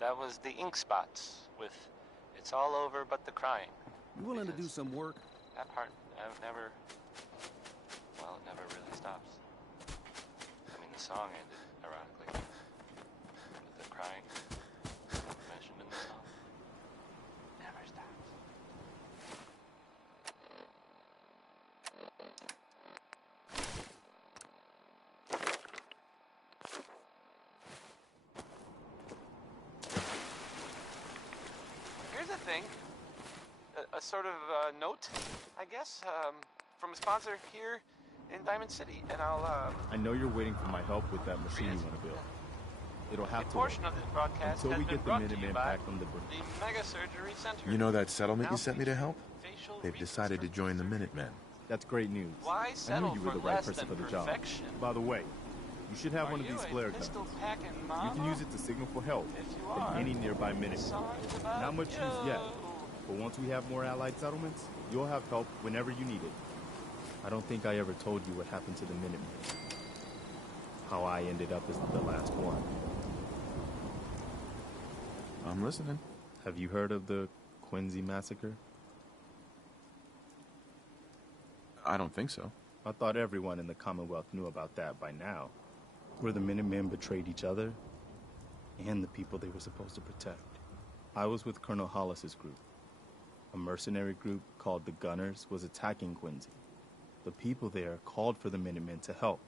That was the ink spots with "It's all over but the crying." You willing to do some work? That part, I've never... Well, it never really stops. I mean, the song ended, ironically. But the crying, mentioned in the song, never stops. Here's the thing. A sort of note, I guess, from a sponsor here in Diamond City, and I'll I know you're waiting for my help with that machine you want to build. It'll have to portion of this broadcast until we has been get the brought to you Minutemen by back from the Mega Surgery Center. You know that settlement you sent me to help? Facial They've decided to join the Minutemen. That's great news. Why I settle knew you were for the right less person for than the job. perfection? By the way, you should have one of you these a flare guns. pistol-packing You mama? can use it to signal for help If you from are, any nearby Minutemen. songs about Not much you. use yet, but once we have more allied settlements, you'll have help whenever you need it. I don't think I ever told you what happened to the Minutemen. How I ended up as the last one. I'm listening. Have you heard of the Quincy massacre? I don't think so. I thought everyone in the Commonwealth knew about that by now. Where the Minutemen betrayed each other and the people they were supposed to protect. I was with Colonel Hollis's group. A mercenary group called the Gunners was attacking Quincy. The people there called for the Minutemen to help.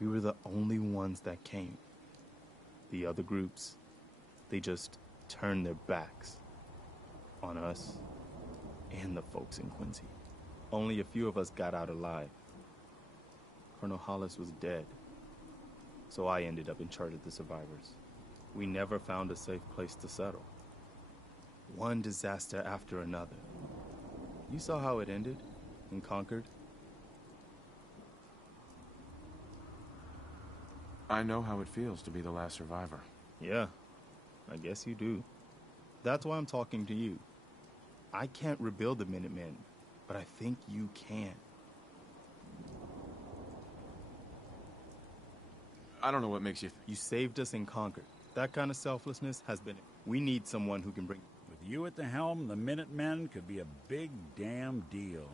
We were the only ones that came. The other groups, they just turned their backs on us and the folks in Quincy. Only a few of us got out alive. Colonel Hollis was dead, so I ended up in charge of the survivors. We never found a safe place to settle. One disaster after another. You saw how it ended in Concord? I know how it feels to be the last survivor. Yeah, I guess you do. That's why I'm talking to you. I can't rebuild the Minutemen, but I think you can. I don't know what makes you... You saved us in Concord. That kind of selflessness has been... We need someone who can bring... With you at the helm, the Minutemen could be a big damn deal.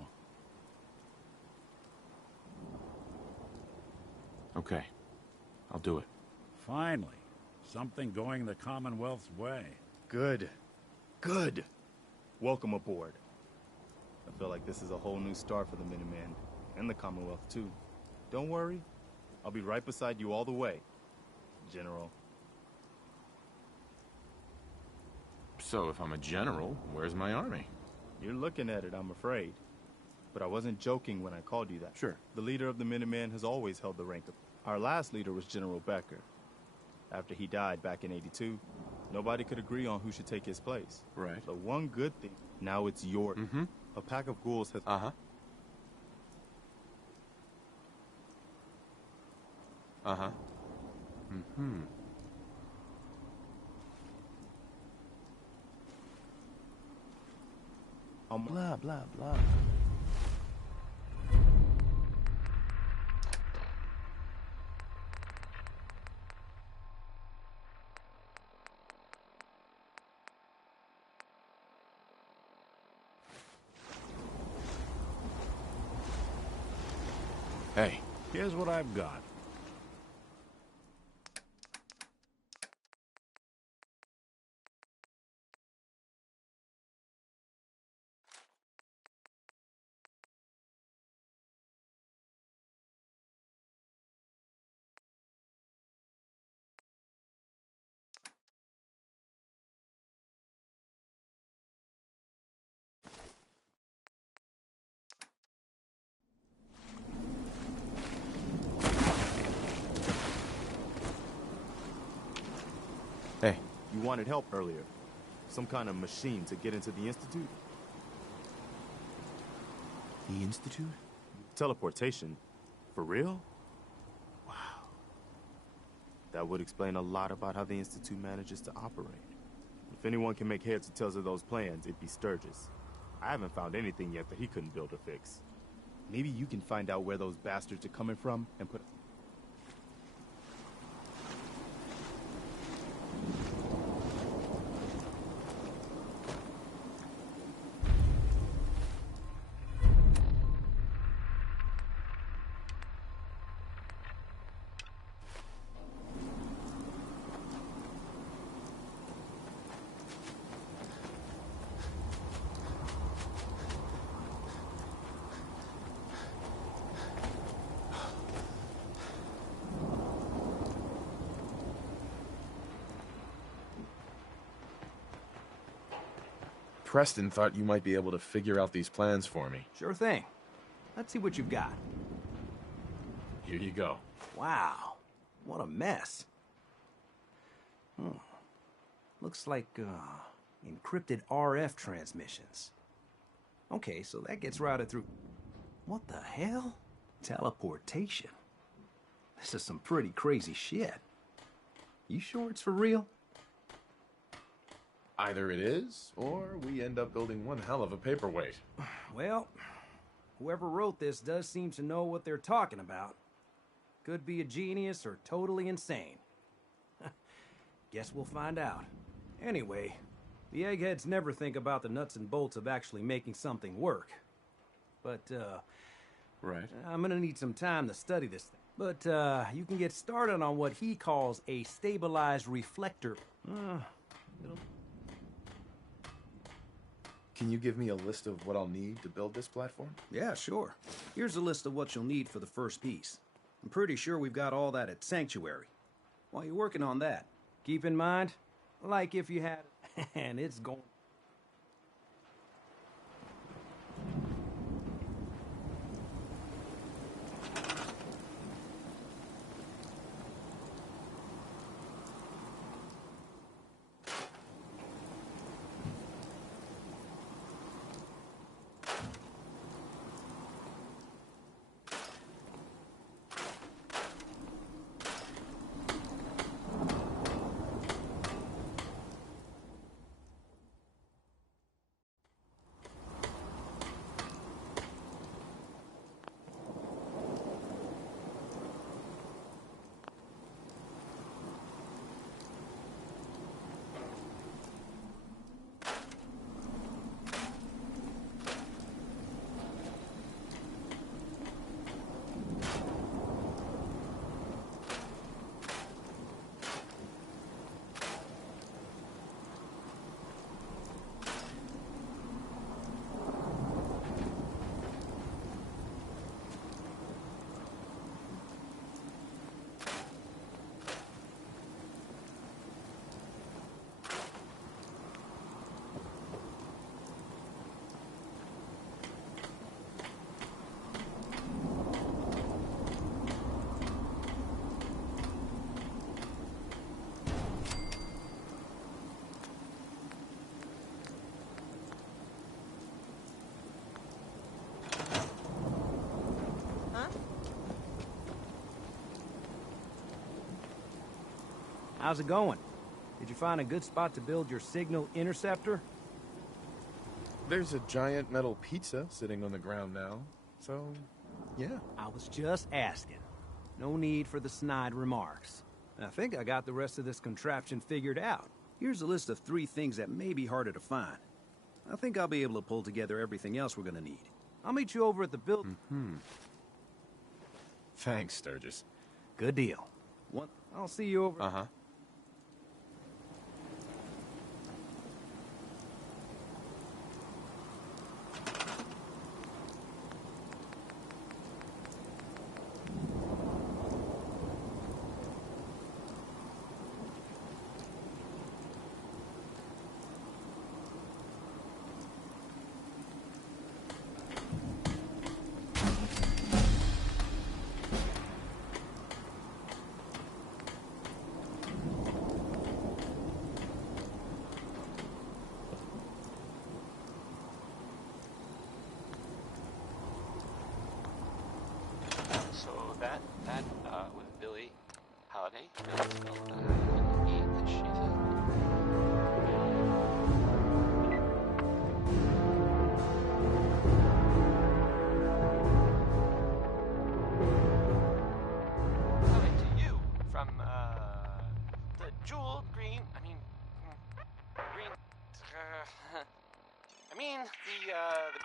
Okay. I'll do it. Finally, something going the Commonwealth's way. Good. Good. Welcome aboard. I feel like this is a whole new start for the Minutemen, and the Commonwealth too. Don't worry, I'll be right beside you all the way, General. So if I'm a general, where's my army? You're looking at it, I'm afraid. But I wasn't joking when I called you that. Sure. The leader of the Minutemen has always held the rank of... Our last leader was General Becker. After he died back in '82, nobody could agree on who should take his place. Right. The one good thing, now it's yours. Mm-hmm. A pack of ghouls has... Uh-huh. Uh-huh. Mm-hmm. Blah, blah, blah. Hey. Here's what I've got. Hey. You wanted help earlier. Some kind of machine to get into the Institute? The Institute? Teleportation? For real? Wow. That would explain a lot about how the Institute manages to operate. If anyone can make heads or tails of those plans, it'd be Sturgis. I haven't found anything yet that he couldn't build or fix. Maybe you can find out where those bastards are coming from and put... Preston thought you might be able to figure out these plans for me. Sure thing. Let's see what you've got. Here you go. Wow, what a mess. Looks like, encrypted RF transmissions. Okay, so that gets routed through... What the hell? Teleportation. This is some pretty crazy shit. You sure it's for real? Either it is, or we end up building one hell of a paperweight. Well, whoever wrote this does seem to know what they're talking about. Could be a genius or totally insane. Guess we'll find out. Anyway, the eggheads never think about the nuts and bolts of actually making something work. But, Right. I'm gonna need some time to study this thing. But, you can get started on what he calls a stabilized reflector. Can you give me a list of what I'll need to build this platform? Yeah, sure. Here's a list of what you'll need for the first piece. I'm pretty sure we've got all that at Sanctuary. While you're working on that, keep in mind, like if you had... and it's going... How's it going? Did you find a good spot to build your signal interceptor? There's a giant metal pizza sitting on the ground now, so yeah. I was just asking. No need for the snide remarks. I think I got the rest of this contraption figured out. Here's a list of 3 things that may be harder to find. I think I'll be able to pull together everything else we're gonna need. I'll meet you over at the building. Thanks, Sturgis. Good deal. I'll see you over... Uh-huh. So that with Billie Holiday, Billie spelled E, and she's coming to you from the jeweled green.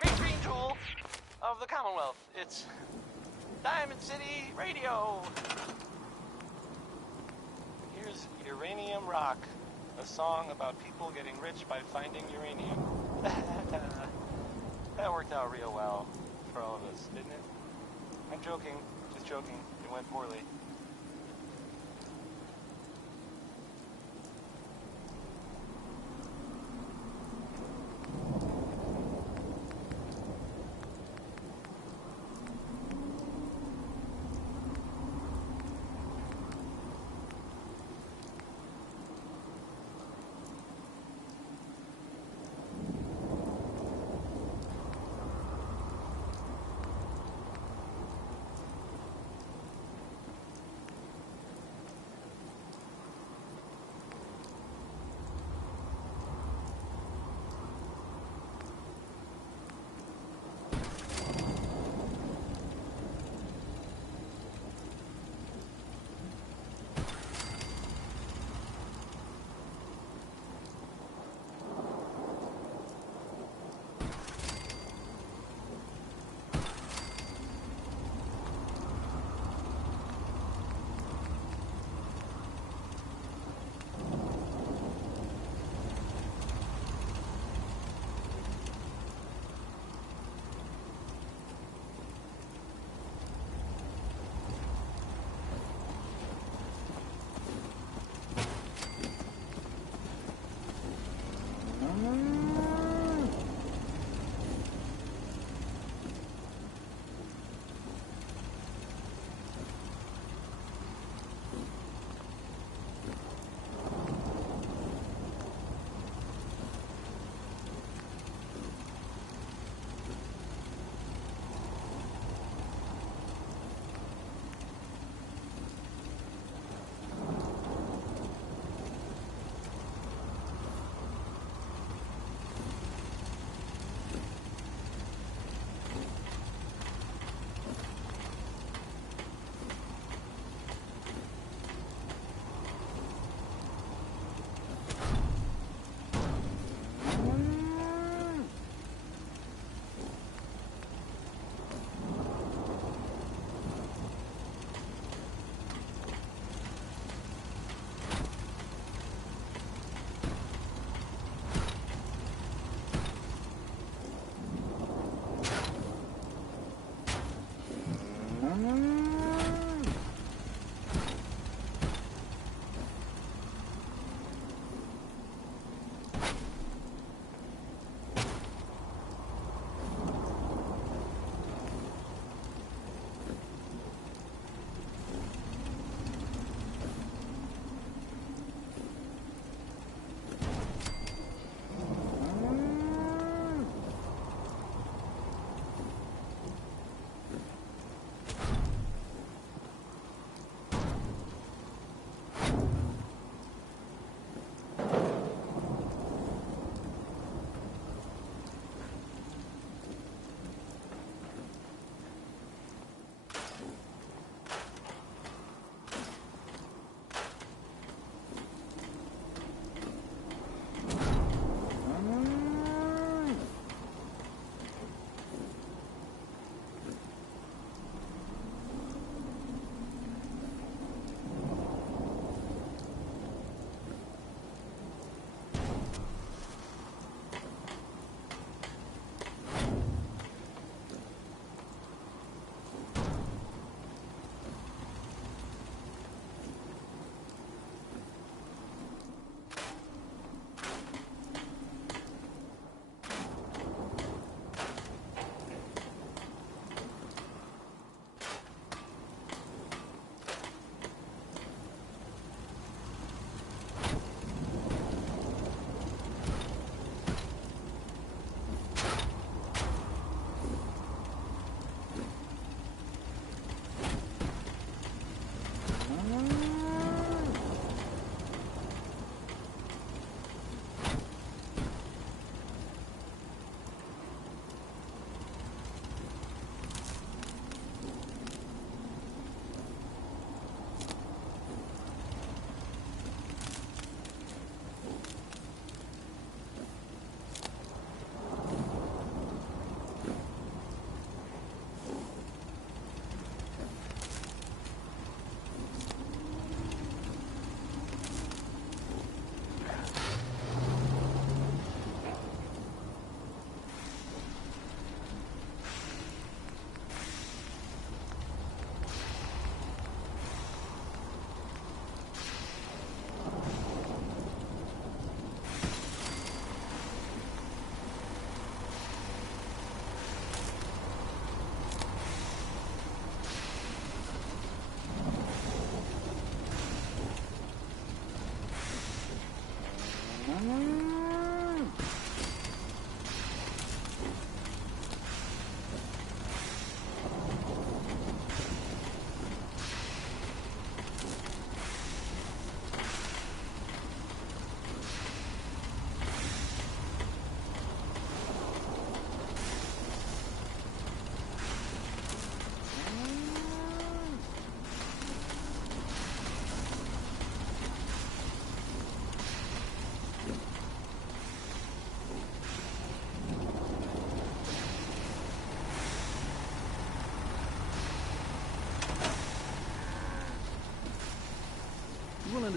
The great green jewel of the Commonwealth. It's Diamond City Radio. Here's Uranium Rock, a song about people getting rich by finding uranium. That worked out real well for all of us, didn't it? I'm joking, just joking. It went poorly.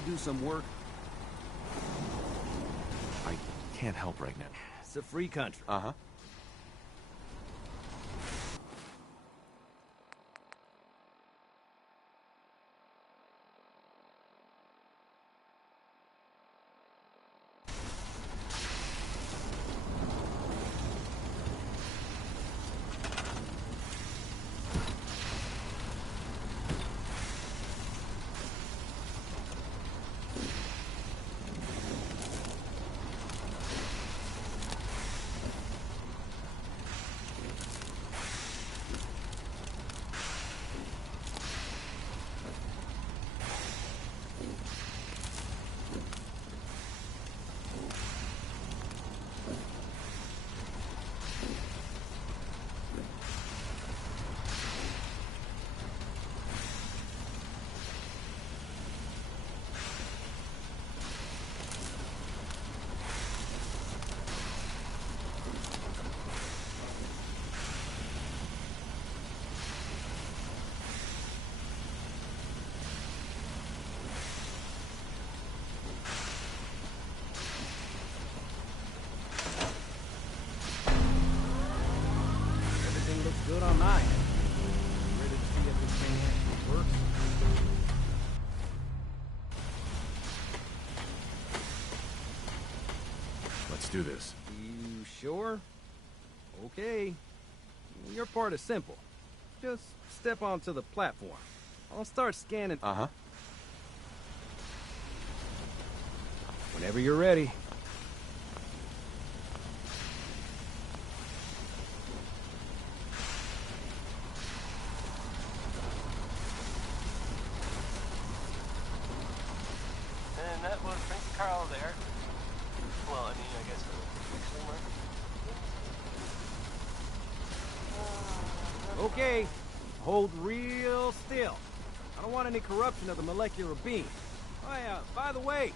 to do some work? I can't help right now. It's a free country. Uh-huh. Everything looks good on my end. Ready to see if this thing actually works? Let's do this. You sure? Okay. Your part is simple. Just step onto the platform. I'll start scanning. Uh-huh. Whenever you're ready. And that was Prince Carl there. Well, I mean, I guess it was actually Okay. Hold real still. I don't want any corruption of the molecular beam. Oh yeah, by the way,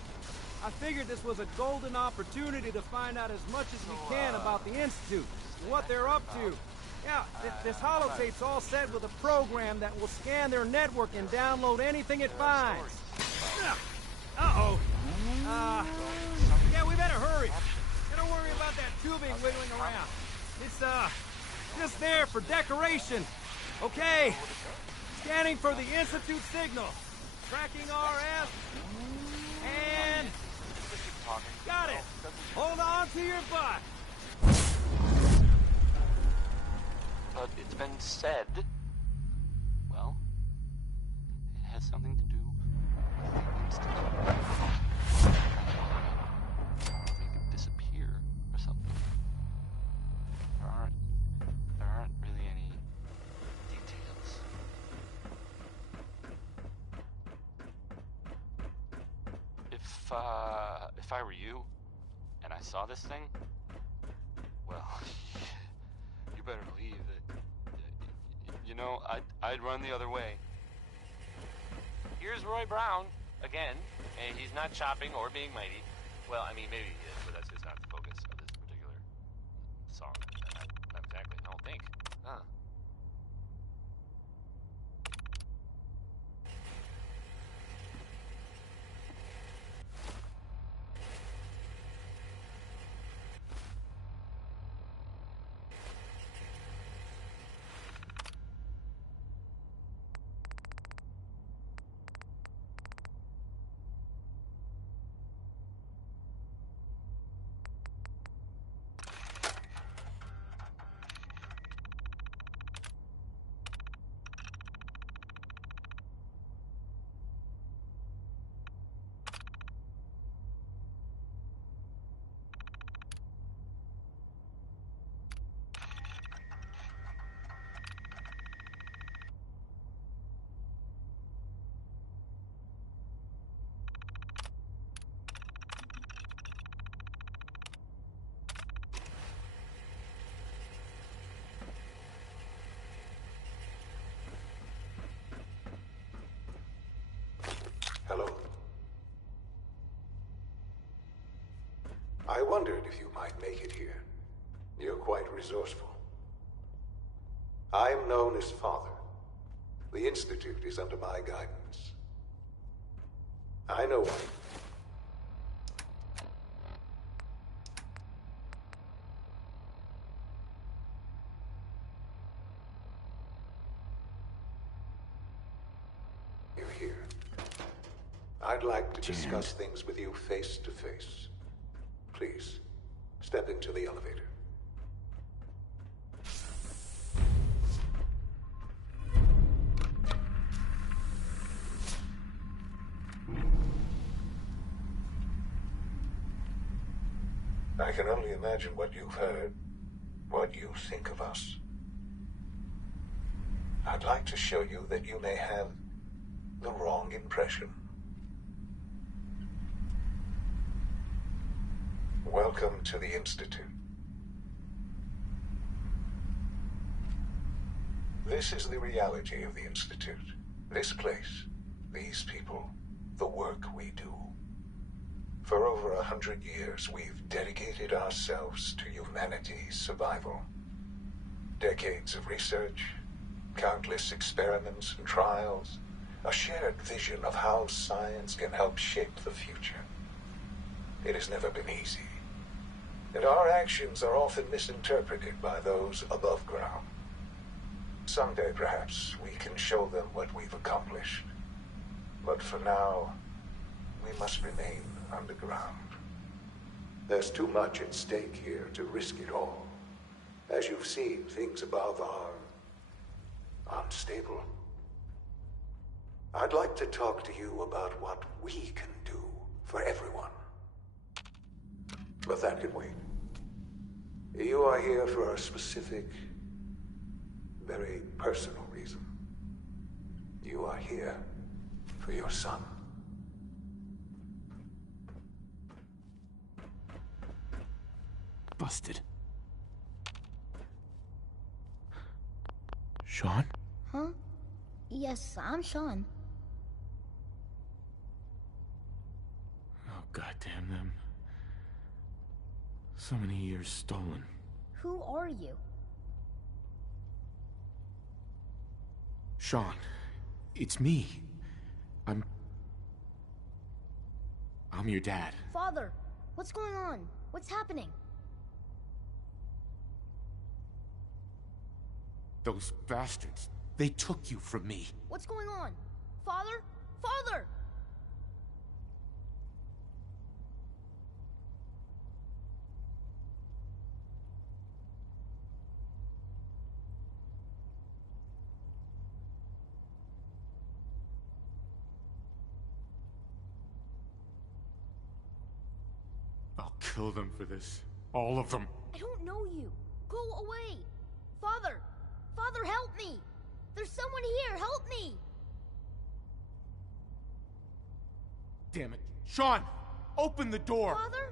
I figured this was a golden opportunity to find out as much as we can about the Institute, and what they're up to. Yeah, this holotape's all set with a program that will scan their network and download anything it finds. Uh-oh. Yeah, we better hurry. And don't worry about that tubing wiggling around. It's, just there for decoration. Okay. Scanning for the Institute signal. Tracking RF. And... got it. Hold on to your butt. But it's been said. Well, it has something to do with the Institute. Make it disappear or something. There aren't really any details. If I were you, and I saw this thing, well, you better believe that. You know, I'd run the other way. Here's Roy Brown again, and he's not chopping or being mighty. Well, I mean, maybe he is, but that's just not the focus of this particular song. Not exactly. I don't think. Huh. Hello. I wondered if you might make it here. You're quite resourceful. I am known as Father. The Institute is under my guidance. I know one. You're here. I'd like to discuss things with you face to face. Please, step into the elevator. I can only imagine what you've heard, what you think of us. I'd like to show you that you may have the wrong impression. Welcome to the Institute. This is the reality of the Institute. This place, these people, the work we do. For over 100 years, we've dedicated ourselves to humanity's survival. Decades of research, countless experiments and trials, a shared vision of how science can help shape the future. It has never been easy, and our actions are often misinterpreted by those above ground. Someday, perhaps, we can show them what we've accomplished. But for now, we must remain underground. There's too much at stake here to risk it all. As you've seen, things above are unstable. I'd like to talk to you about what we can do for everyone. But that can wait. You are here for a specific, very personal reason. You are here for your son. Busted. Sean? Huh? Yes, I'm Sean. Oh, goddamn them. So many years stolen. Who are you? Sean, it's me. I'm your dad. Father, what's going on? What's happening? Those bastards, they took you from me. What's going on? Father? Father! I'll kill them for this. All of them. I don't know you. Go away. Father! Father, help me! There's someone here, help me! Damn it. Sean! Open the door! Father?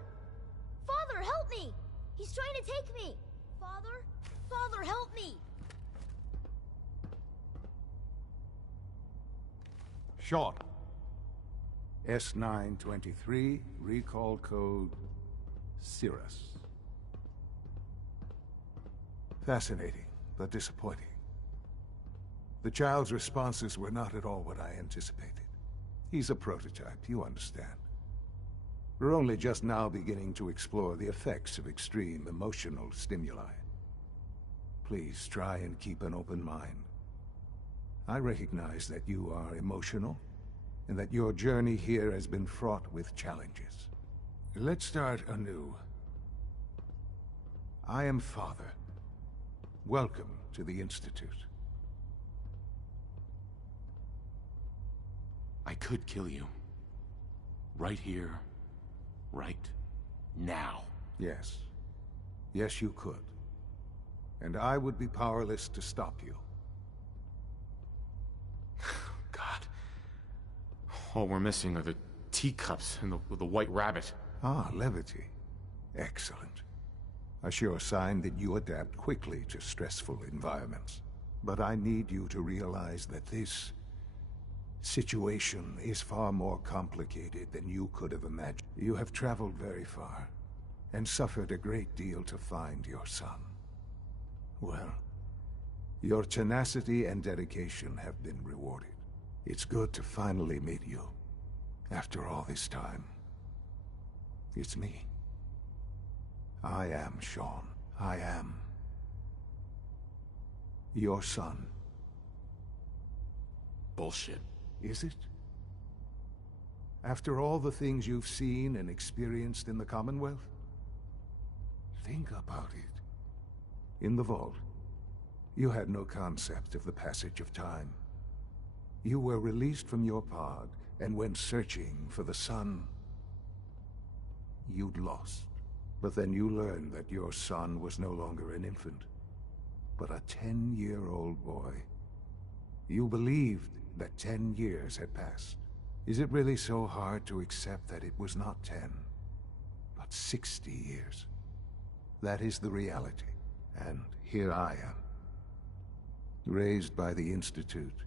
Father, help me! He's trying to take me! Father? Father, help me! Sean. S923, recall code Cirrus. Fascinating, but disappointing. The child's responses were not at all what I anticipated. He's a prototype, you understand. We're only just now beginning to explore the effects of extreme emotional stimuli. Please try and keep an open mind. I recognize that you are emotional, and that your journey here has been fraught with challenges. Let's start anew. I am Father. Welcome to the Institute. I could kill you. Right here. Right now. Yes. Yes, you could. And I would be powerless to stop you. God. All we're missing are the teacups and the white rabbit. Ah, levity. Excellent. A sure sign that you adapt quickly to stressful environments. But I need you to realize that this situation is far more complicated than you could have imagined. You have traveled very far, and suffered a great deal to find your son. Well, your tenacity and dedication have been rewarded. It's good to finally meet you, After all this time, it's me. I am Sean. I am your son. Bullshit. Is it? After all the things you've seen and experienced in the Commonwealth? Think about it. In the vault, you had no concept of the passage of time. You were released from your pod and went searching for the sun you'd lost. But then you learned that your son was no longer an infant, but a 10-year-old boy. You believed that 10 years had passed. Is it really so hard to accept that it was not 10, but 60 years? That is the reality. And here I am, raised by the Institute,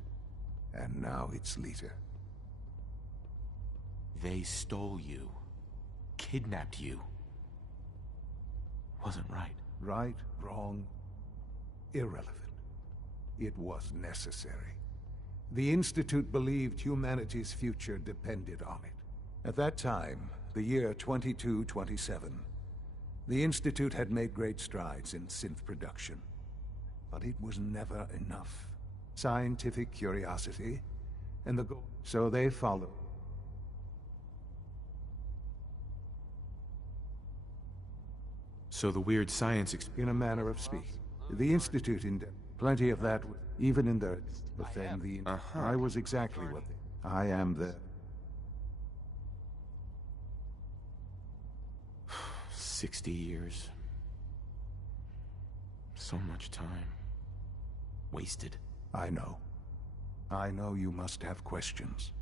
and now its leader. They stole you. Kidnapped you. Wasn't right. Right, wrong, irrelevant. It was necessary. The Institute believed humanity's future depended on it. At that time, the year 2227, the Institute had made great strides in synth production. But it was never enough. Scientific curiosity, and the goal. So they followed. So the weird science In a manner of speaking. The Institute in plenty of that, even in the... But then the... I was exactly what they... I am the... 60 years. So much time. Wasted. I know. I know you must have questions.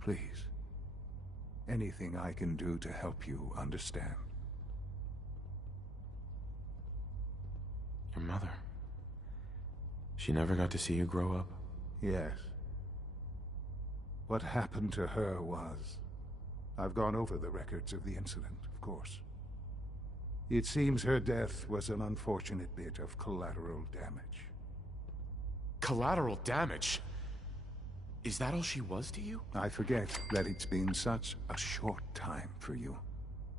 Please. Anything I can do to help you understand. Your mother. She never got to see you grow up? Yes. What happened to her was... I've gone over the records of the incident, of course. It seems her death was an unfortunate bit of collateral damage. Collateral damage? Is that all she was to you? I forget that it's been such a short time for you.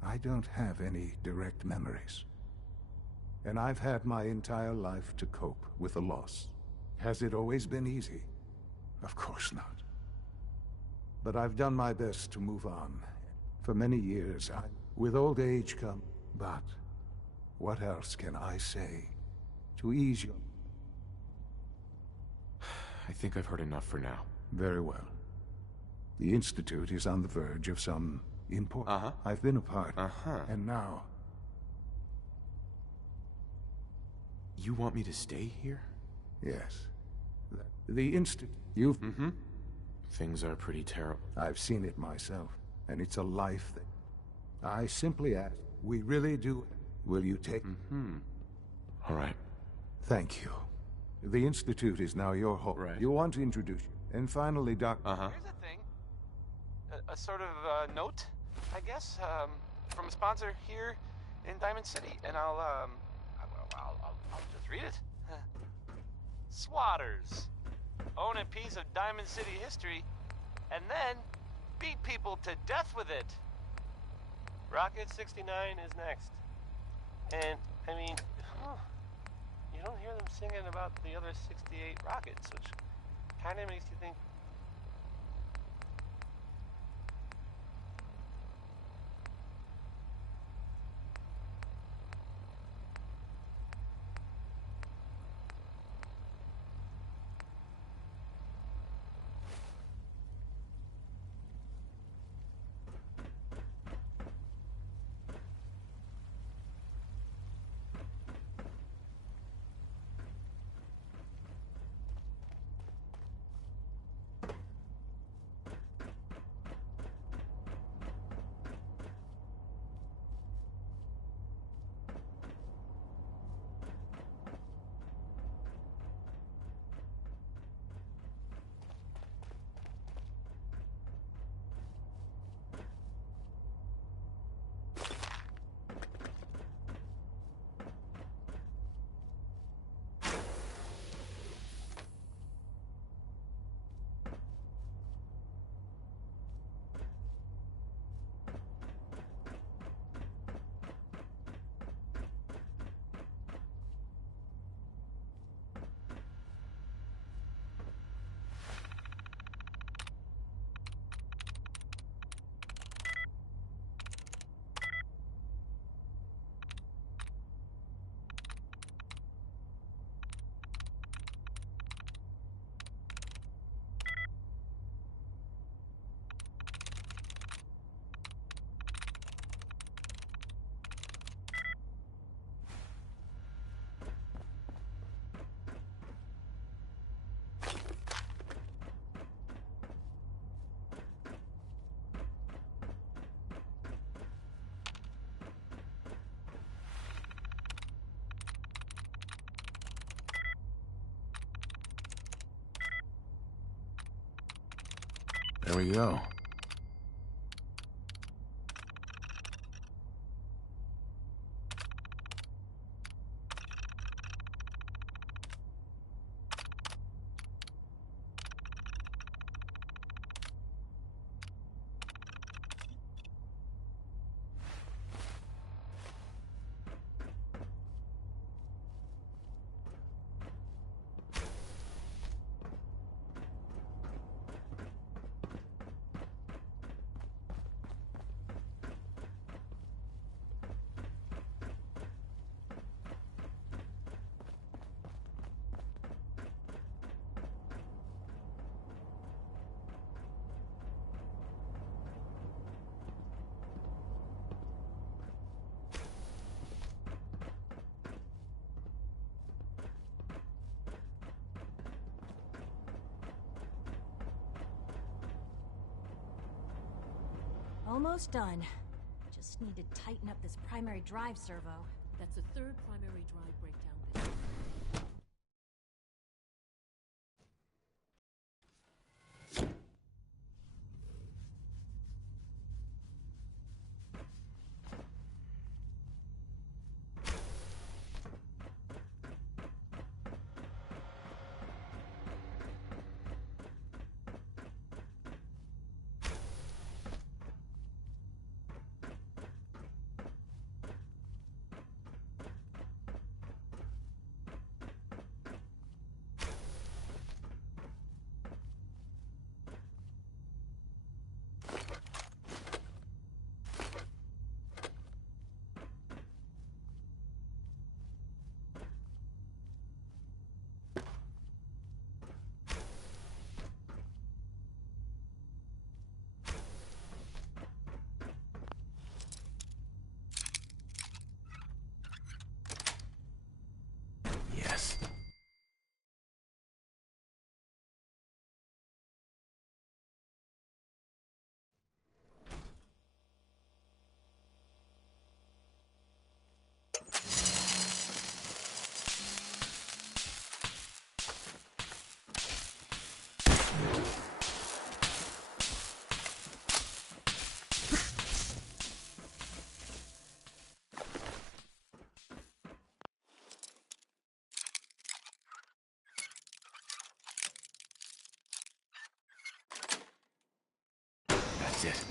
I don't have any direct memories. And I've had my entire life to cope with the loss. Has it always been easy? Of course not. But I've done my best to move on. For many years, with old age come... But what else can I say to ease you? I think I've heard enough for now. Very well. The Institute is on the verge of some important... I've been a part. And now... You want me to stay here? Yes. The Institute... You've... Things are pretty terrible. I've seen it myself. And it's a life that... I simply ask, we really do... Will you take... All right. Thank you. The Institute is now your home. Right. You want to introduce you. And finally, Doc... Here's a thing. A sort of note, I guess, from a sponsor here in Diamond City. And I'll just read it. Swatters. Own a piece of Diamond City history, and then beat people to death with it. Rocket 69 is next. And, I mean, you don't hear them singing about the other 68 rockets, which kind of makes you think... There we go. Almost done. Just need to tighten up this primary drive servo. That's the third primary drive breakdown this year. Yes. That's it.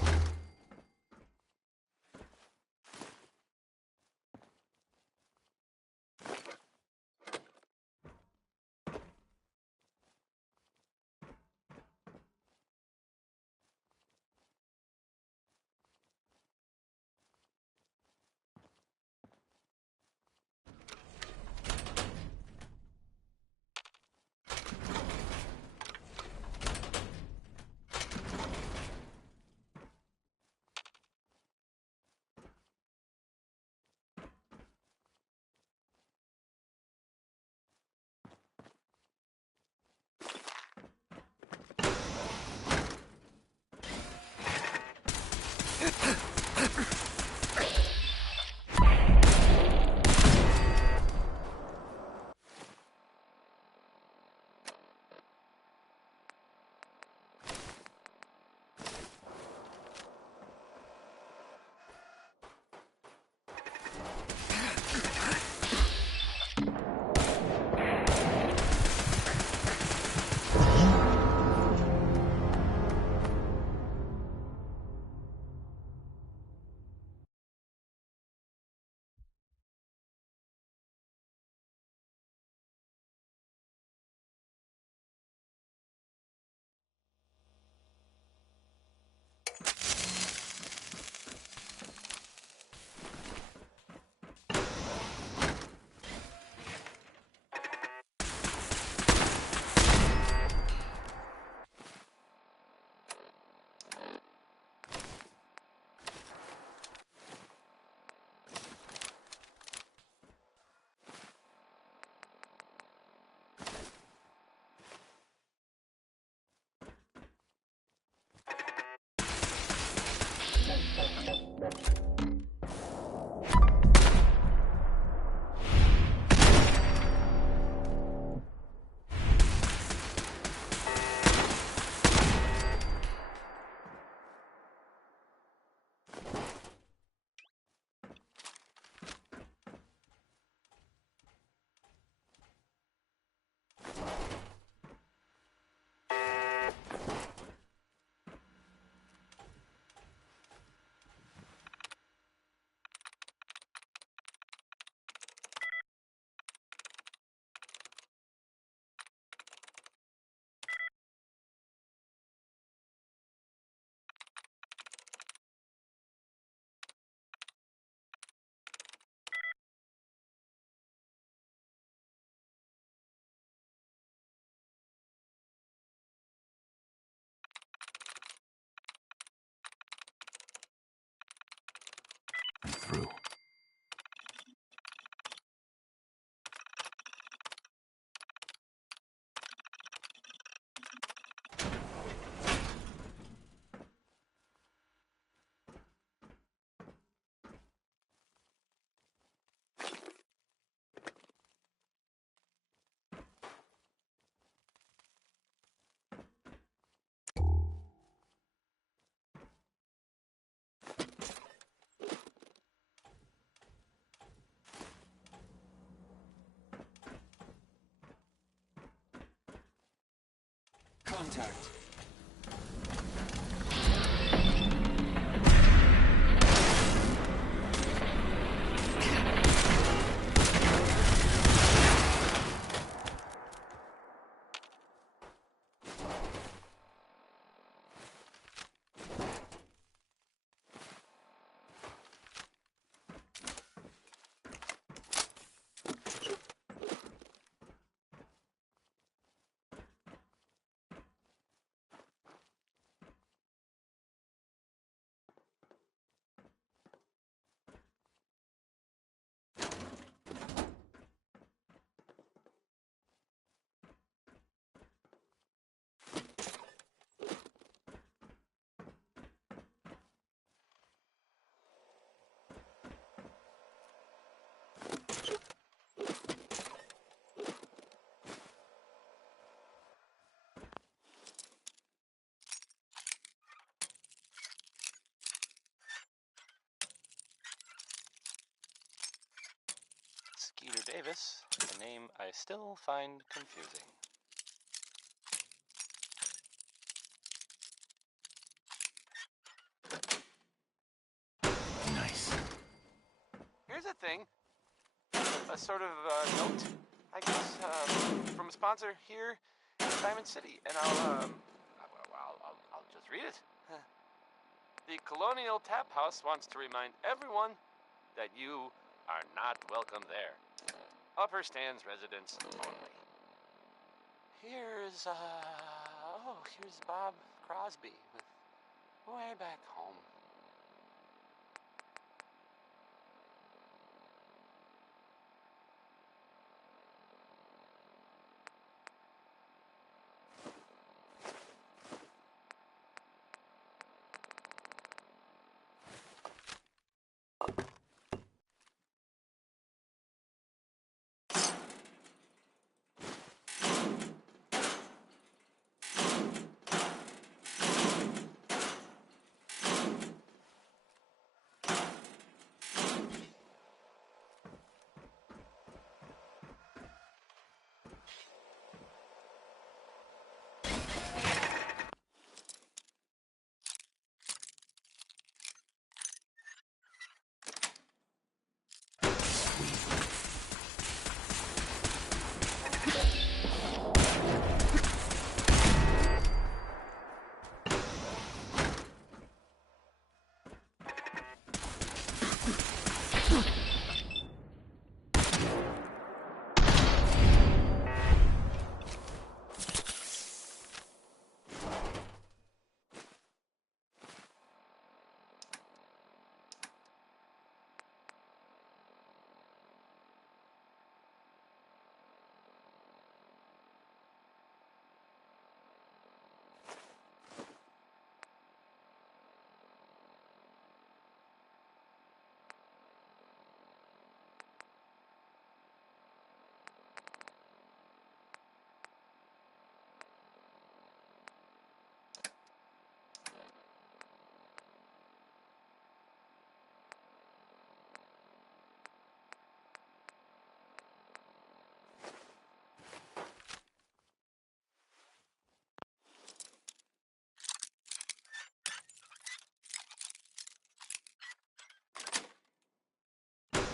through. Contact. Skeeter Davis, a name I still find confusing. Nice. Here's a thing. A sort of note, I guess, from a sponsor here in Diamond City, and I'll just read it. The Colonial Tap House wants to remind everyone that you are not welcome there. Upper Stands residents only. Here's Bob Crosby with Way Back Home.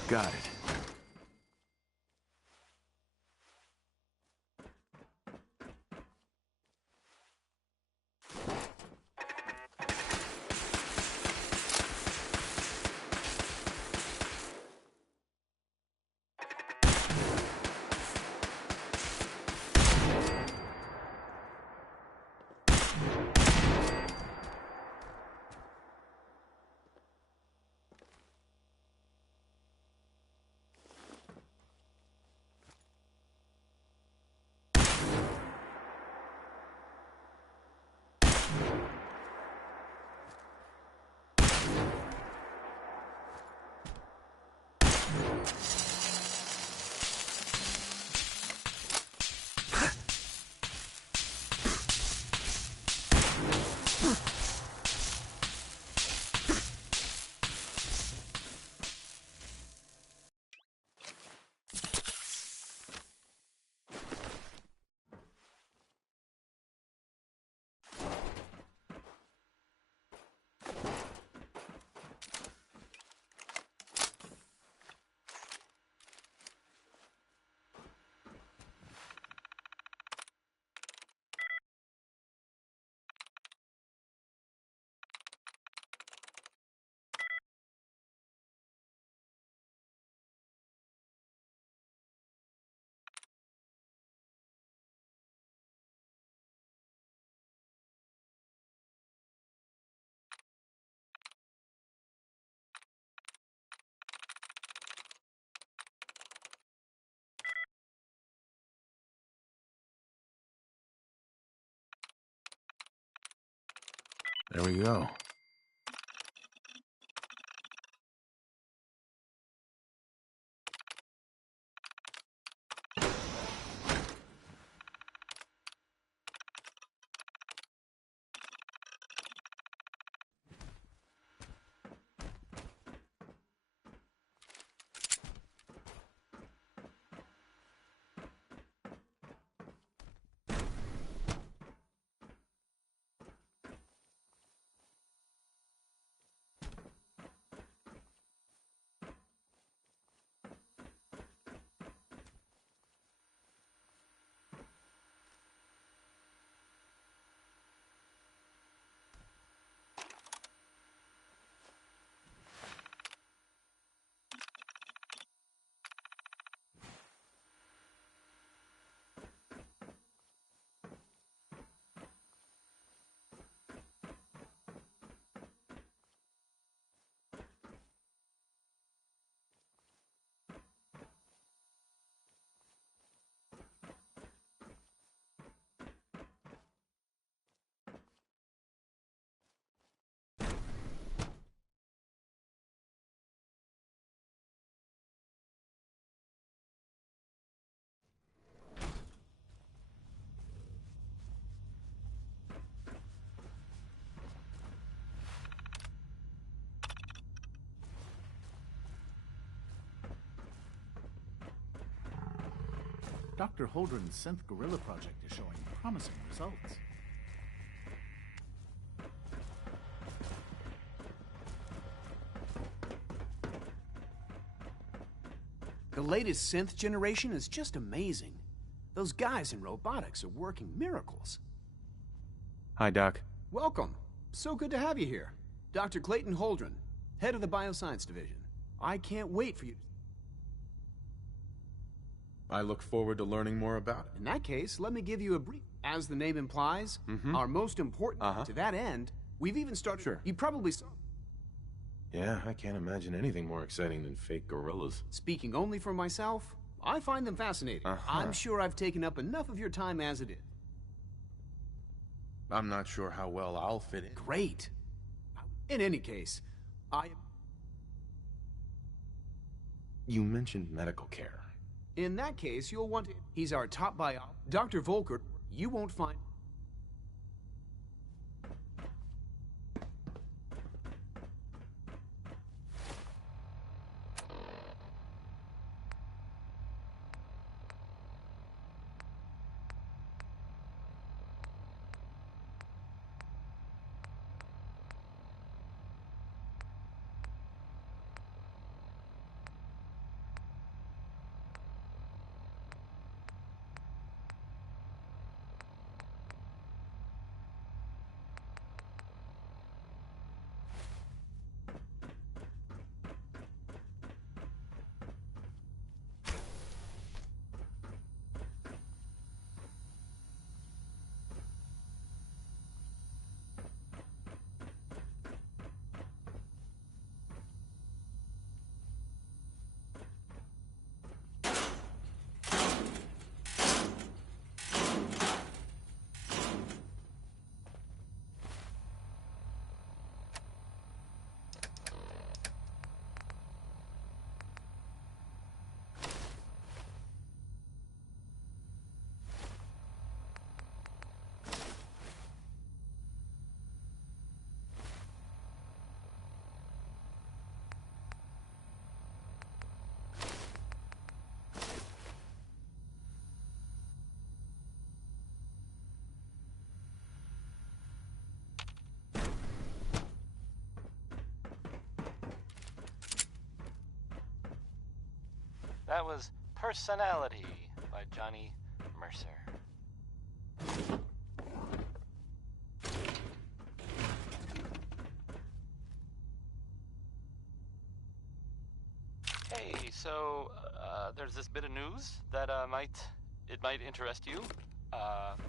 Got it. There we go. Dr. Holdren's synth gorilla project is showing promising results. The latest synth generation is just amazing. Those guys in robotics are working miracles. Hi, Doc. Welcome. So good to have you here. Dr. Clayton Holdren, head of the Bioscience Division. I can't wait for you. I look forward to learning more about it. In that case, let me give you a brief. As the name implies, our most important. To that end, we've even started. Sure. You probably saw. Yeah, I can't imagine anything more exciting than fake gorillas. Speaking only for myself, I find them fascinating. I'm sure I've taken up enough of your time as it is. I'm not sure how well I'll fit in. Great. In any case, You mentioned medical care. In that case, you'll want to. He's our top bio. Dr. Volker, you won't find. That was Personality by Johnny Mercer. Hey, so there's this bit of news that might interest you.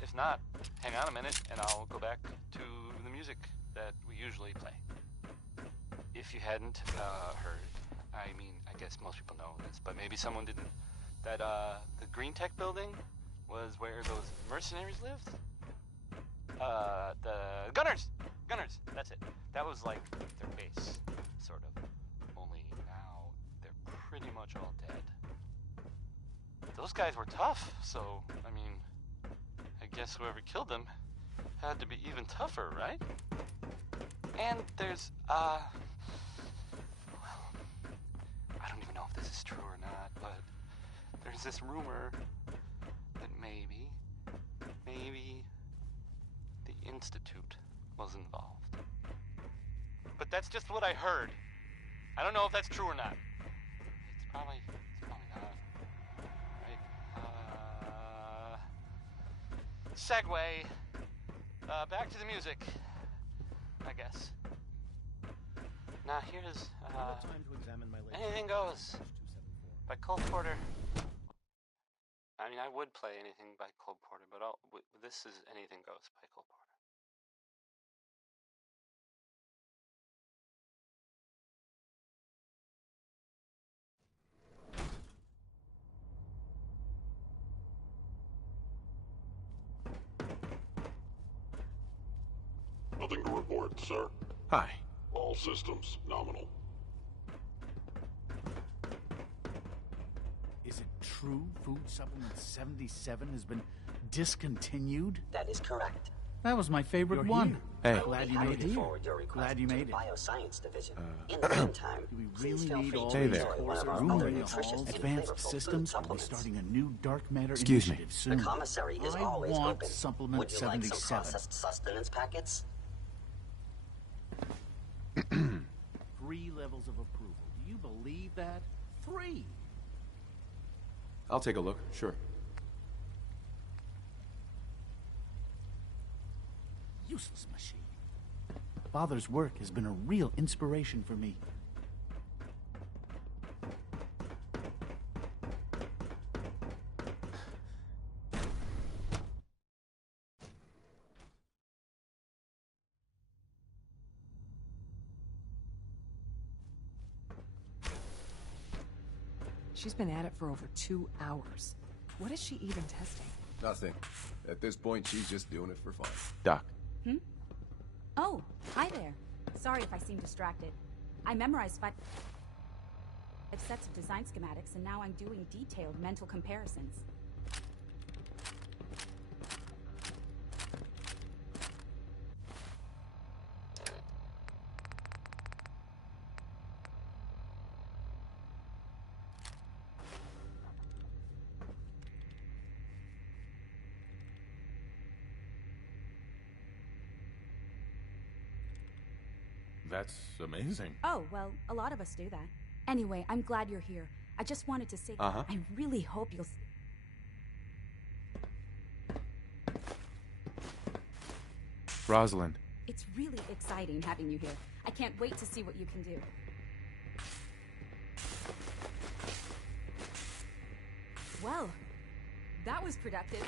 If not, hang on a minute and I'll go back to the music that we usually play. If you hadn't heard, I mean, I guess most people know this, but maybe someone didn't. That the Green Tech building was where those mercenaries lived. The Gunners! Gunners, that's it. That was like their base, sort of. Only now they're pretty much all dead. Those guys were tough, so, I mean, I guess whoever killed them had to be even tougher, right? And there's, well, I don't even know if this is true or not, but there's this rumor that maybe the Institute was involved. But that's just what I heard. I don't know if that's true or not. It's probably not. Right? Segue. Back to the music, I guess. Now here's, time to examine my latest Anything Goes by Cole Porter. I mean, I would play anything by Cole Porter, but this is Anything Goes by Cole Porter. Nothing to report, sir. Hi. All systems nominal. Is it true Food Supplement 77 has been discontinued? That is correct. That was my favorite You're one. Hey. I will Glad be you happy made to it. forward your request Glad you to made the it. Bioscience Division. In the meantime, Do we please really feel need free all to Hey these there. enjoy one of our courses? other Room nutritious and advanced flavorful food systems will be supplements. starting a new dark matter Excuse me. initiative soon. The commissary is I always want open. supplement Would you like some 77. processed sustenance packets? 3 levels of approval. Do you believe that? 3. I'll take a look, sure. Useless machine. Father's work has been a real inspiration for me. She's been at it for over 2 hours. What is she even testing? Nothing. At this point, she's just doing it for fun. Doc. Oh, hi there. Sorry if I seem distracted. I memorized 5 sets of design schematics, and now I'm doing detailed mental comparisons. That's amazing. Oh, well, a lot of us do that. Anyway, I'm glad you're here. I just wanted to say Uh-huh. I really hope you'll... Rosalind. It's really exciting having you here. I can't wait to see what you can do. Well, that was productive.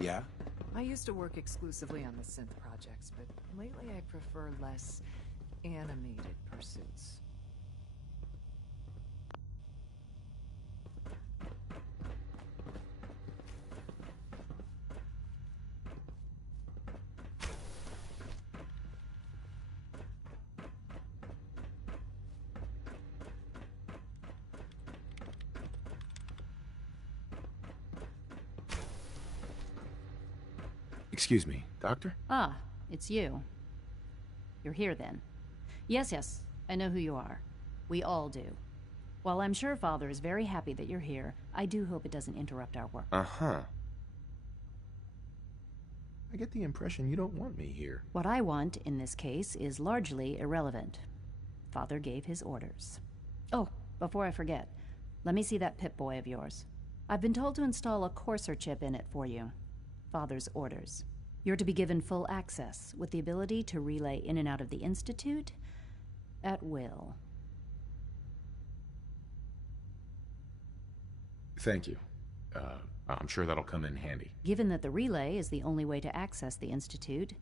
Yeah? I used to work exclusively on the synth projects, but lately I prefer less animated pursuits. Excuse me, Doctor? Ah, it's you. You're here then. Yes, I know who you are. We all do. While I'm sure Father is very happy that you're here, I do hope it doesn't interrupt our work. Uh-huh. I get the impression you don't want me here. What I want, in this case, is largely irrelevant. Father gave his orders. Oh, before I forget, let me see that Pip-Boy of yours. I've been told to install a Courser chip in it for you. Father's orders. You're to be given full access, with the ability to relay in and out of the Institute at will. Thank you. I'm sure that'll come in handy. Given that the relay is the only way to access the Institute,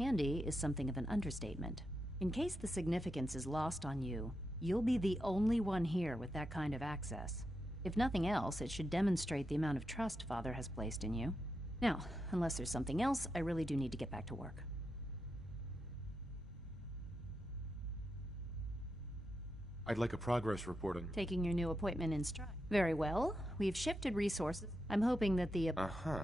Handy is something of an understatement. In case the significance is lost on you, you'll be the only one here with that kind of access. If nothing else, it should demonstrate the amount of trust Father has placed in you. Now, unless there's something else, I really do need to get back to work. I'd like a progress report on... Taking your new appointment in stride. Very well. We've shifted resources. I'm hoping that the... Uh-huh.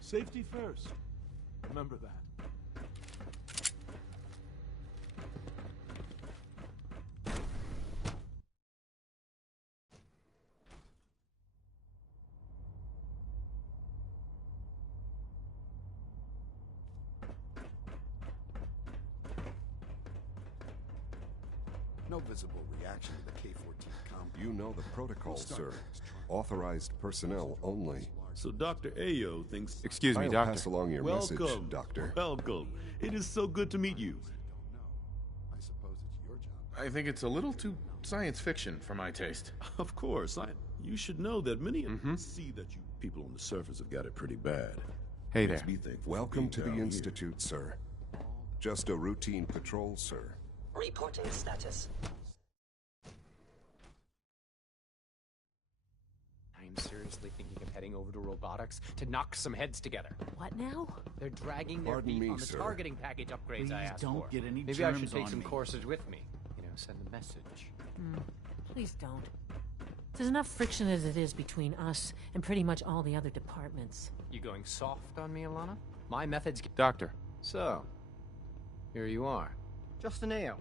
Safety first. Remember that. No visible reaction to the K-14 compound. You know the protocol, sir. Authorized personnel only. So Dr. Ayo thinks... Excuse me, I'll Doctor. pass along your Welcome, message, Doctor. Welcome. It is so good to meet you. I suppose it's your job. I think it's a little too science fiction for my taste. Of course, you should know that many see that you people on the surface have got it pretty bad. Hey Makes there. me think Welcome to the down here. Institute, sir. Just a routine patrol, sir. Reporting status. I'm seriously thinking of heading over to robotics to knock some heads together. What now? They're dragging their Pardon feet me, on the sir. targeting package upgrades I Please asked don't for. get any Maybe I should germs take on some me. courses with me. Send a message. Please don't. There's enough friction as it is between us and pretty much all the other departments. You going soft on me, Alana? My methods... Doctor. So, here you are. Justin Ayo,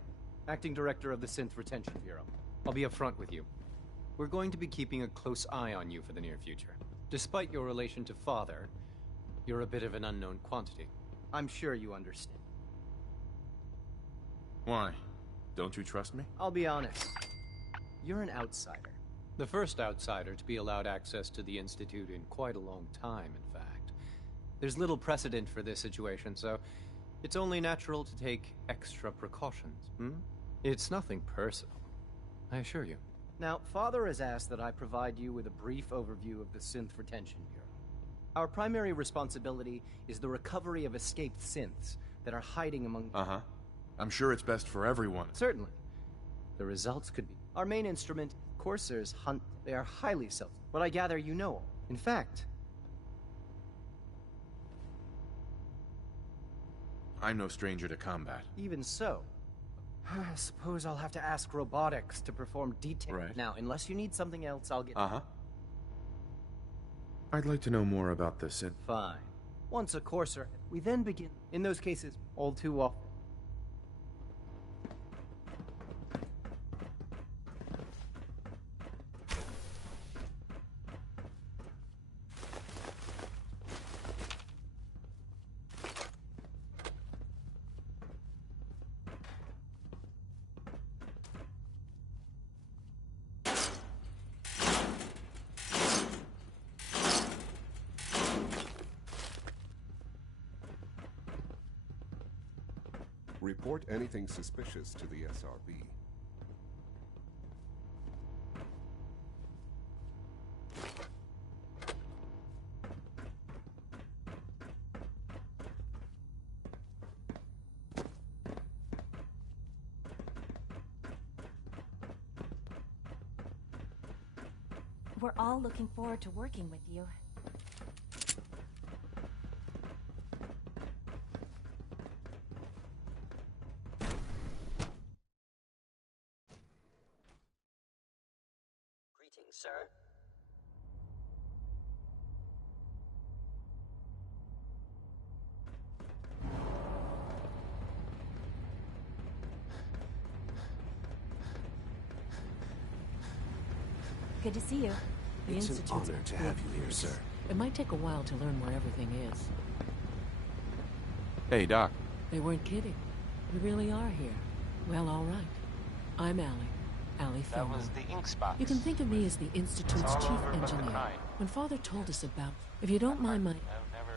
Acting Director of the Synth Retention Bureau. I'll be upfront with you. We're going to be keeping a close eye on you for the near future. Despite your relation to Father, you're a bit of an unknown quantity. I'm sure you understand. Why? Don't you trust me? I'll be honest. You're an outsider. The first outsider to be allowed access to the Institute in quite a long time, in fact. There's little precedent for this situation, so it's only natural to take extra precautions. It's nothing personal, I assure you. Now, Father has asked that I provide you with a brief overview of the Synth Retention Bureau. Our primary responsibility is the recovery of escaped synths that are hiding among... Uh-huh. I'm sure it's best for everyone. Certainly. The results could be... Our main instrument, coursers hunt. They are highly self... What I gather you know. In fact... I'm no stranger to combat. Even so, I suppose I'll have to ask robotics to perform detail. Right. Now, unless you need something else, I'll get... Uh-huh. I'd like to know more about this. Fine. Once a courser, we then begin. In those cases, all too often. Report anything suspicious to the SRB. We're all looking forward to working with you. Greetings, sir. Good to see you. The It's an Institute's honor to have you here, sir. It might take a while to learn where everything is. Hey, Doc. They weren't kidding. We really are here. Well, all right. I'm Allie. Allie That Fillmore. was the ink spots. You can think of me as the Institute's It's all chief over but the engineer. crying. When Father told us about... If you don't mind my... It never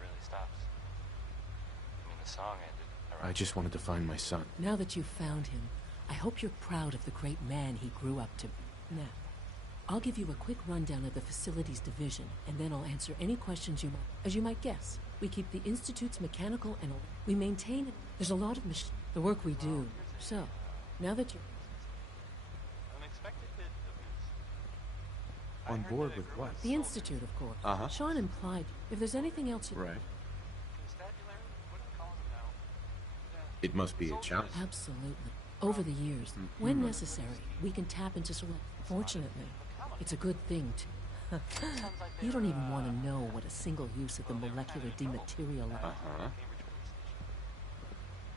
really stops. I mean, the song ended. I just wanted to find my son. Now that you've found him, I hope you're proud of the great man he grew up to be. Now, I'll give you a quick rundown of the facilities division, and then I'll answer any questions you might... As you might guess, we keep the Institute's mechanical and... We maintain... There's a lot of the work we do. So, now that you're... Unexpected bit of news. On board with what? The Institute, of course. Uh-huh. Sean implied, if there's anything else... Right. It must be a challenge. Absolutely. Over the years, when necessary, we can tap into select... Fortunately, it's a good thing to... You don't even want to know what a single use of the molecular dematerializer... Uh-huh.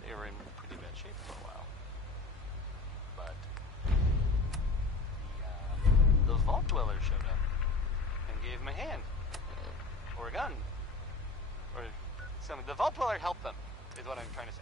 They were in pretty bad shape for a while. But those vault dwellers showed up and gave him a hand. Or a gun. Or something. The vault dweller helped them, is what I'm trying to say.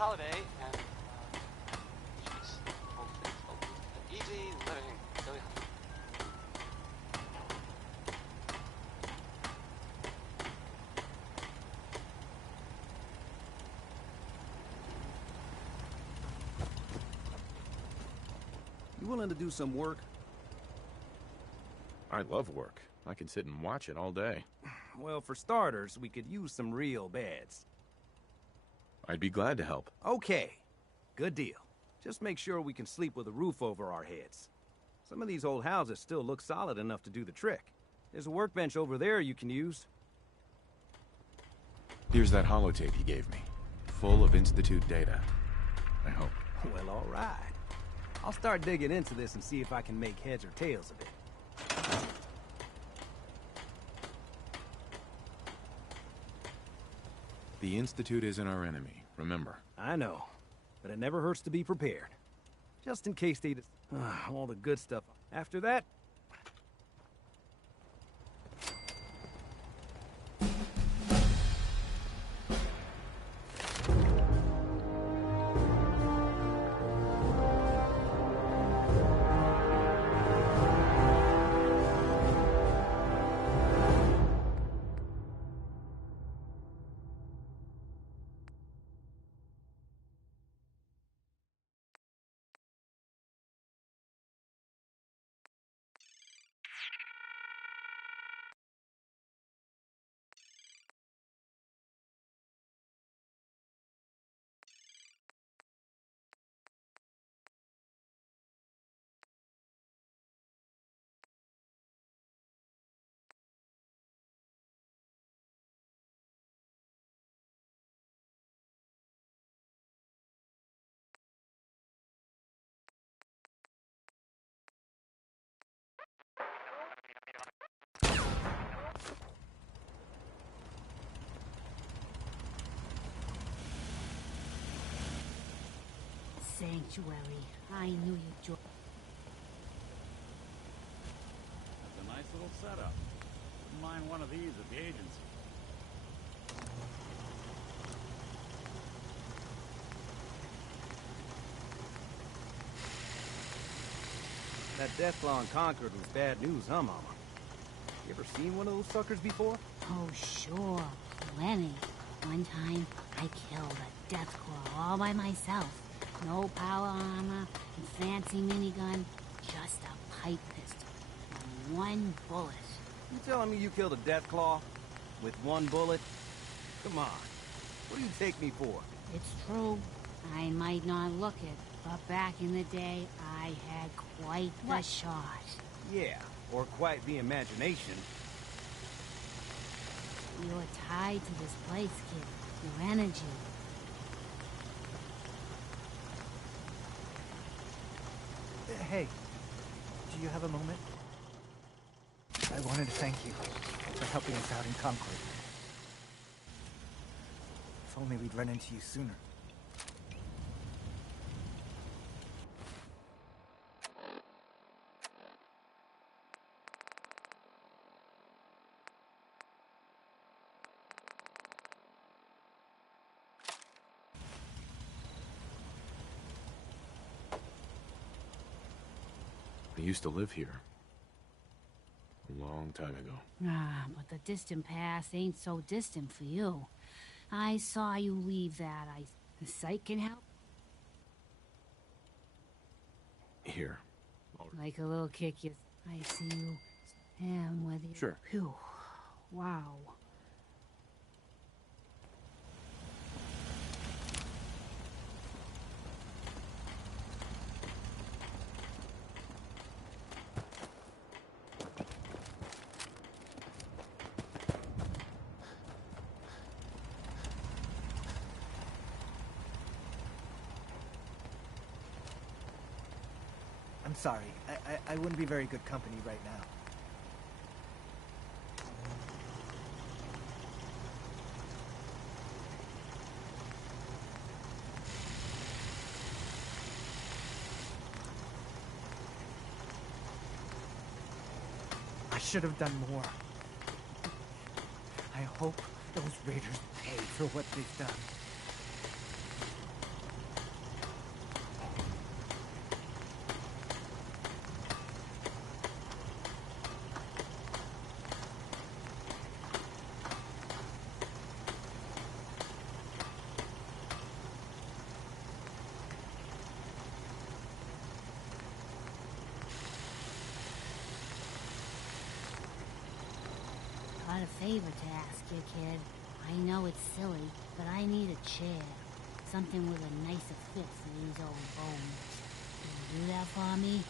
Holiday, and just easy living. Really. You willing to do some work? I love work. I can sit and watch it all day. Well, for starters, we could use some real beds. I'd be glad to help. Okay, good deal. Just make sure we can sleep with a roof over our heads. Some of these old houses still look solid enough to do the trick. There's a workbench over there you can use. Here's that holotape he gave me. Full of Institute data. I hope. Well, all right. I'll start digging into this and see if I can make heads or tails of it. The Institute isn't our enemy, remember. I know, but it never hurts to be prepared. Just in case they... all the good stuff. After that... Sanctuary. I knew you'd join. That's a nice little setup. Wouldn't mind one of these at the agency. That Deathclaw in Concord was bad news, huh, Mama? You ever seen one of those suckers before? Oh, sure. Plenty. One time, I killed a Deathclaw all by myself. No power armor, and fancy minigun, just a pipe pistol. And one bullet. You telling me you killed a Deathclaw? With one bullet? Come on. What do you take me for? It's true. I might not look it, but back in the day, I had quite the shot. Yeah, or quite the imagination. You're tied to this place, kid. Your energy. Hey, do you have a moment? I wanted to thank you for helping us out in Concord. If only we'd run into you sooner. I used to live here. A long time ago. Ah, but the distant past ain't so distant for you. I saw you leave that. The sight can help. Here. Like a little kick, you. I see you. And with you. Sure. Phew. Wow. I'm sorry. I wouldn't be very good company right now. I should have done more. I hope those raiders pay for what they've done. Got a favor to ask you, kid. I know it's silly, but I need a chair. Something with a nicer fit for these old bones. Can you do that for me?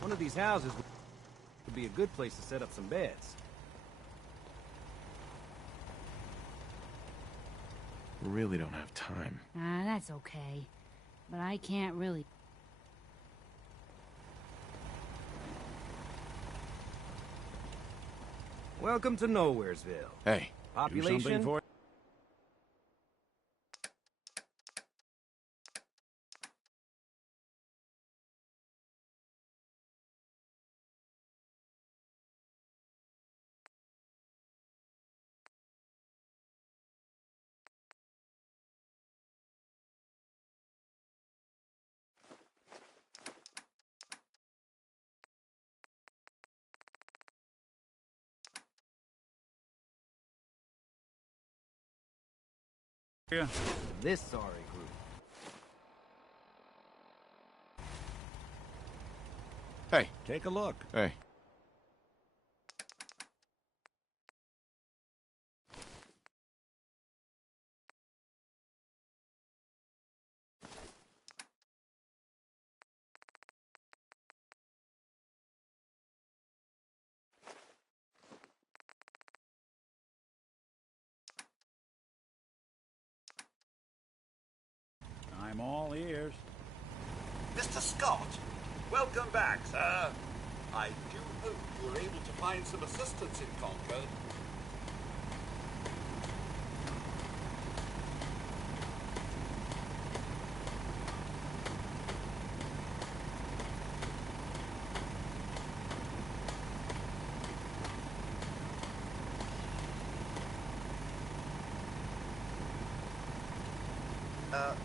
One of these houses would be a good place to set up some beds. We really don't have time. That's okay. But I can't really... Welcome to Nowheresville. Hey, population. Do something for it? Yeah. This sorry group. Hey. Take a look. Hey. I'm all ears. Mr. Scott, welcome back, sir. I do hope you were able to find some assistance in Concord.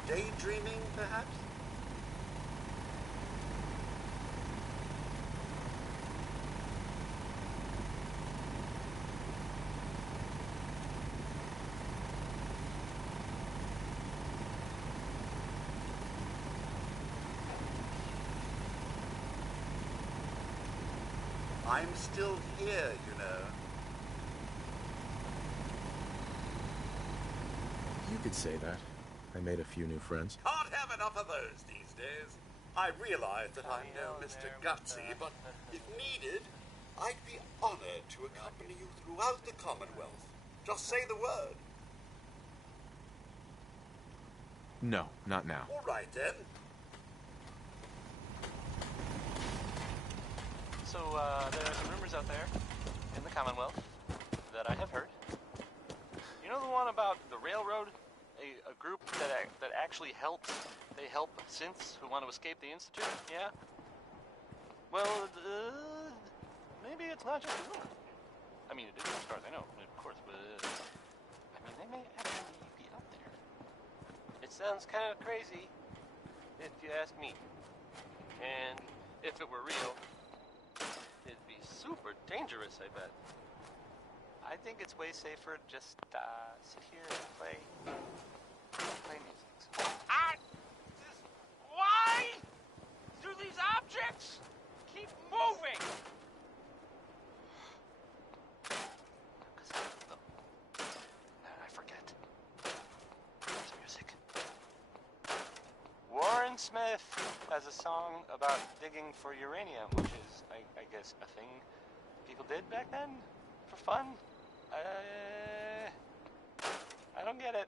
Daydreaming, perhaps? I'm still here, you know. You could say that. I made a few new friends. Can't have enough of those these days. I realize that I'm no Mr. Gutsy, but if needed, I'd be honored to accompany you throughout the Commonwealth. Just say the word. No, not now. All right, then. So, there are some rumors out there in the Commonwealth that I have heard. You know the one about the railroad? A group that actually helps. They help synths who want to escape the Institute? Yeah? Well, maybe it's not just a rumor. I mean, it is as far as I know, of course, but I mean, they may actually be out there. It sounds kind of crazy, if you ask me. And if it were real, it'd be super dangerous, I bet. I think it's way safer to just sit here and play music. Why do these objects keep moving? I forget. It's music. Warren Smith has a song about digging for uranium, which is, I guess, a thing people did back then for fun. I don't get it.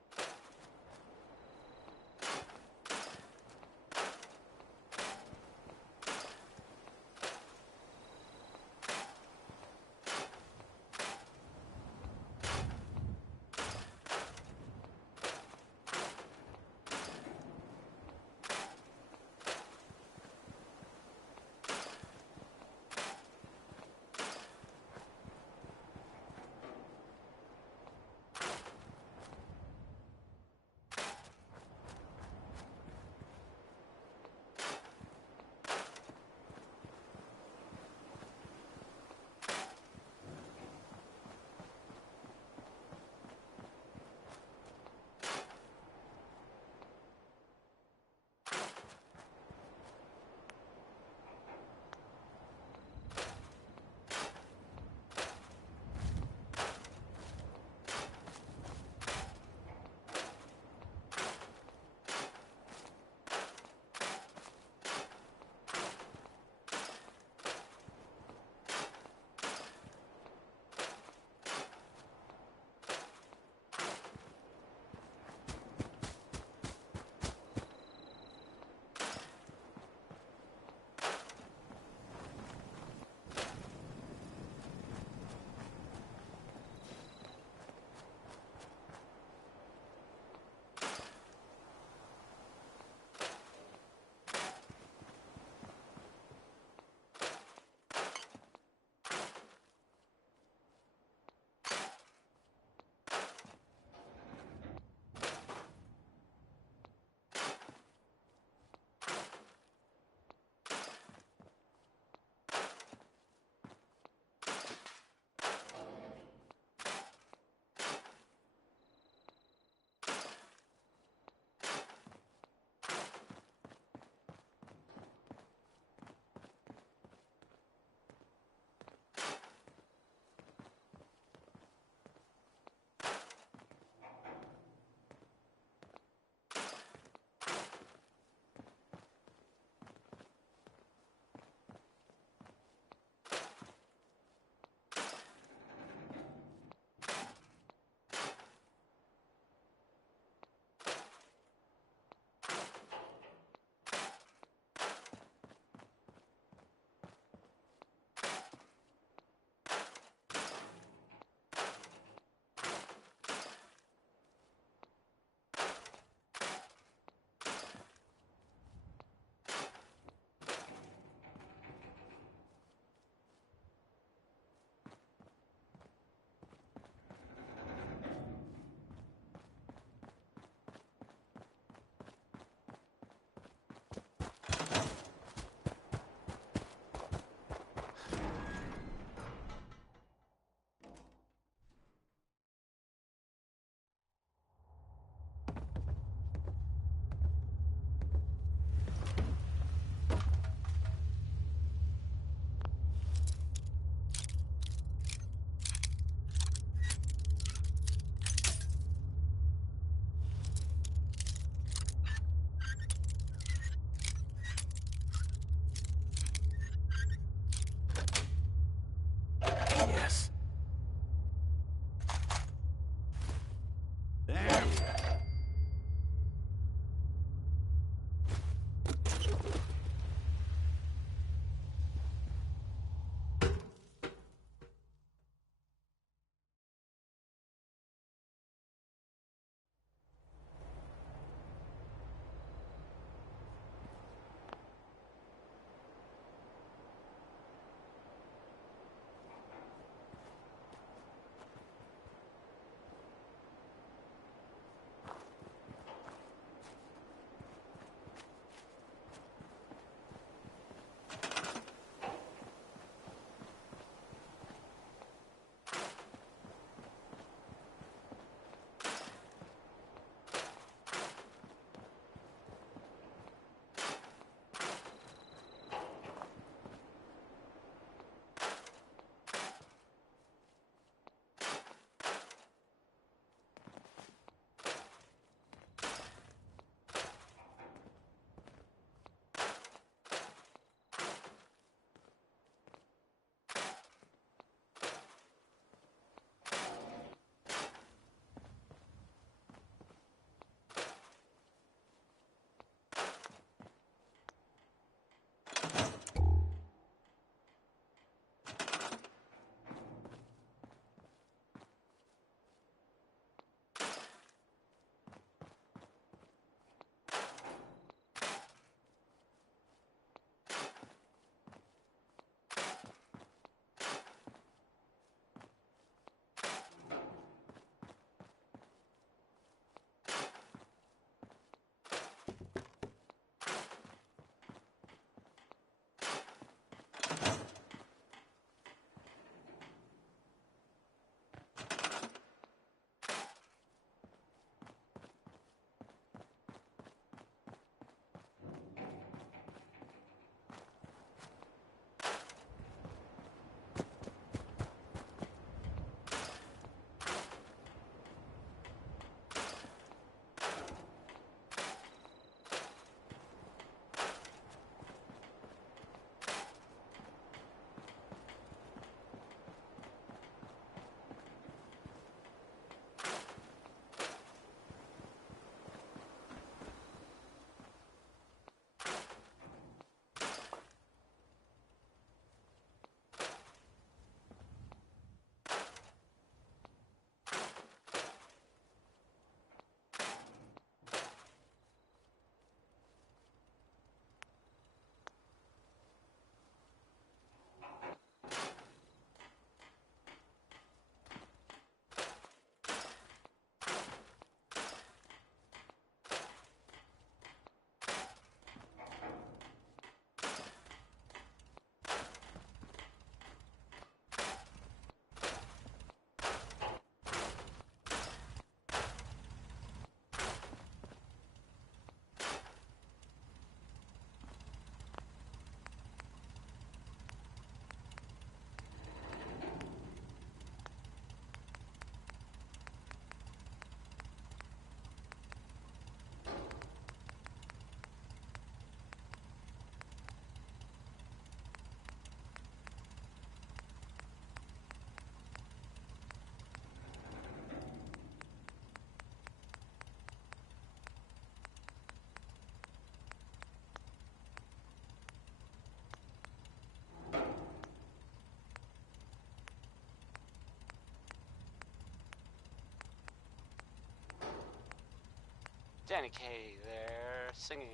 Danny Kaye there singing.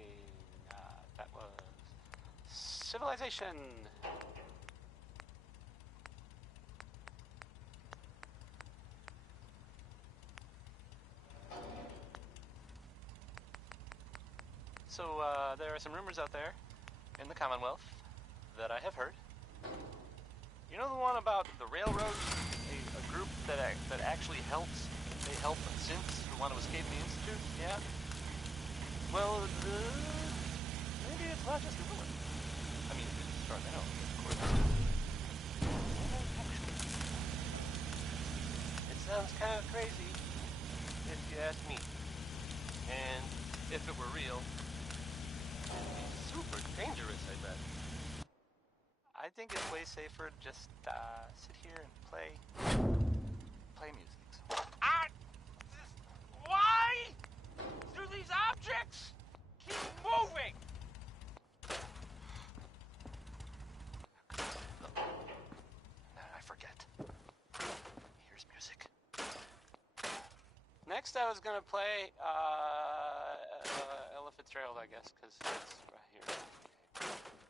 That was Civilization. So, there are some rumors out there in the Commonwealth that I have heard. You know the one about the railroad? A group that actually helps. They help synths who want to escape the Institute? Yeah? Well, maybe it's not just a rumor. I mean, as far as I know, of course. It sounds kind of crazy, if you ask me. And if it were real, it'd be super dangerous, I bet. I think it's way safer to just sit here and play music. Why do these objects keep moving? I forget. Here's music. Next, I was gonna play Ella Fitzgerald, I guess, because it's right here. Okay.